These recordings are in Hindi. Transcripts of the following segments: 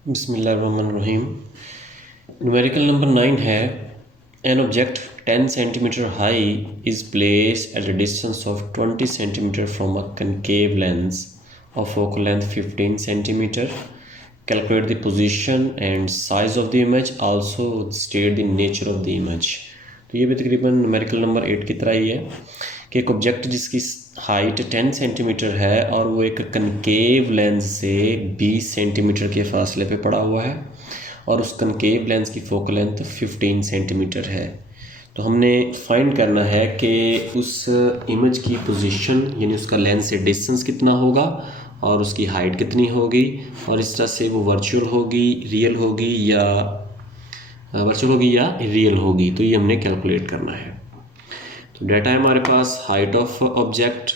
बिस्मिल्लाहिर्रहमानिर्रहीम। न्यूमेरिकल नंबर 9 है, an object 10 centimetre high is placed at a distance of 20 centimetre from a concave lens of focal length 15 centimetre. Calculate the position and size of the image, also state the nature of the image. तो ये भी तकरीबन न्यूमेरिकल नंबर 8 की तरह ही है कि एक ऑब्जेक्ट जिसकी हाइट 10 सेंटीमीटर है और वो एक कनकेव लेंस से 20 सेंटीमीटर के फासले पे पड़ा हुआ है और उस कनकेव लेंस की फोकल लेंथ 15 सेंटीमीटर है। तो हमने फाइंड करना है कि उस इमेज की पोजीशन यानी उसका लेंस से डिस्टेंस कितना होगा और उसकी हाइट कितनी होगी और इस तरह से वो वर्चुअल होगी, रियल होगी या रियल होगी। तो ये हमने कैलकुलेट करना है। तो डाटा है हमारे पास हाइट ऑफ ऑब्जेक्ट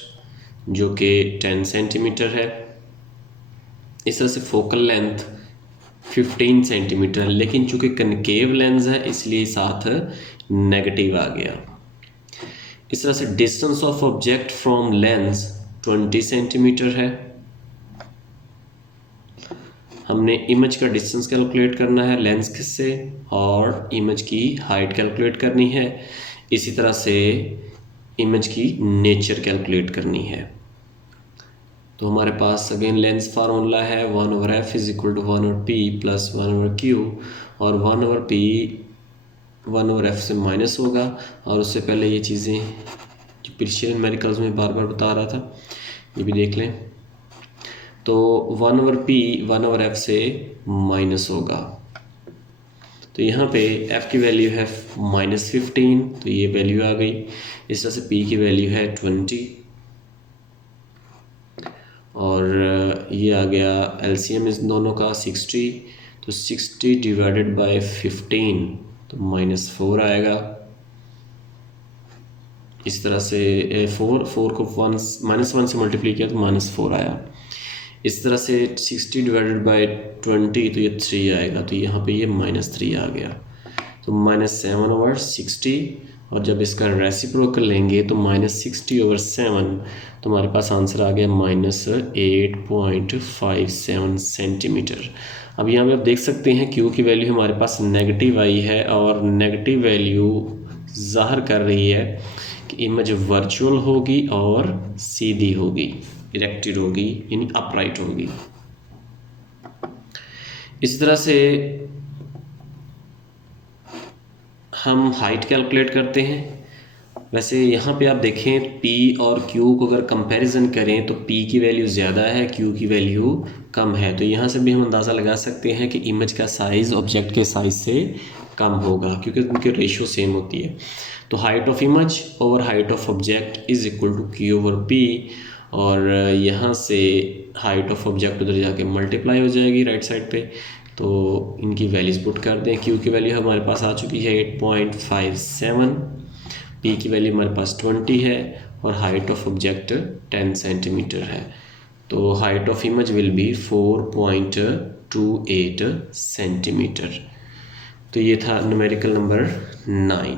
जो कि 10 सेंटीमीटर है, इस तरह से फोकल लेंथ 15 सेंटीमीटर, लेकिन चूंकि कनकेव लेंस है इसलिए साथ नेगेटिव आ गया। इस तरह से distance of object from lens 20 centimetre है। हमने इमेज का डिस्टेंस कैलकुलेट करना है लेंस से और इमेज की हाइट कैलकुलेट करनी है। इसी तरह से इमेज की नेचर कैलकुलेट करनी है। तो हमारे पास अगेन लेंस फार्मूला है 1/f is equal to 1/p plus 1/q, और 1/p 1/f से माइनस होगा। और उससे पहले ये चीज़ें जो पिछले न्यूमेरिकल्स में बार बार बता रहा था ये भी देख लें। तो 1/p 1/f से माइनस होगा। तो यहाँ पे f की वैल्यू है -15, तो ये वैल्यू आ गई। इस तरह से p की वैल्यू है 20 और ये आ गया LCM इस दोनों का 60। तो 60 डिवाइडेड बाय 15 तो -4 आएगा। इस तरह से 4 को -1 से मल्टीप्लाई किया तो -4 आया। इस तरह से 60 डिवाइडेड बाय 20 तो ये 3 आएगा। तो यहाँ पे ये -3 आ गया। तो -7/60, और जब इसका रेसिप्रोकल लेंगे तो -60/7, तो हमारे पास आंसर आ गया -8.57 सेंटीमीटर। अब यहाँ पे आप देख सकते हैं क्यू की वैल्यू हमारे पास नेगेटिव आई है और नेगेटिव वैल्यू ज़ाहिर कर रही है कि इमेज वर्चुअल होगी और सीधी होगी, इरेक्टेड होगी यानी अपराइट होगी। इस तरह से हम हाइट कैलकुलेट करते हैं। वैसे यहाँ पे आप देखें P और Q को अगर कंपैरिजन करें तो P की वैल्यू ज़्यादा है, Q की वैल्यू कम है। तो यहाँ से भी हम अंदाज़ा लगा सकते हैं कि इमेज का साइज़ ऑब्जेक्ट के साइज़ से कम होगा क्योंकि उनके रेशियो सेम होती है। तो height of image over height of object is equal to Q/P, और यहाँ से हाइट ऑफ ऑब्जेक्ट उधर जाके मल्टीप्लाई हो जाएगी राइट साइड पे। तो इनकी वैल्यूज़ पुट कर दें। Q की वैल्यू हमारे पास आ चुकी है 8.57, P की वैल्यू हमारे पास 20 है और हाइट ऑफ ऑब्जेक्ट 10 सेंटीमीटर है। तो height of image will be 4.28 centimetre. तो ये था न्यूमेरिकल नंबर 9।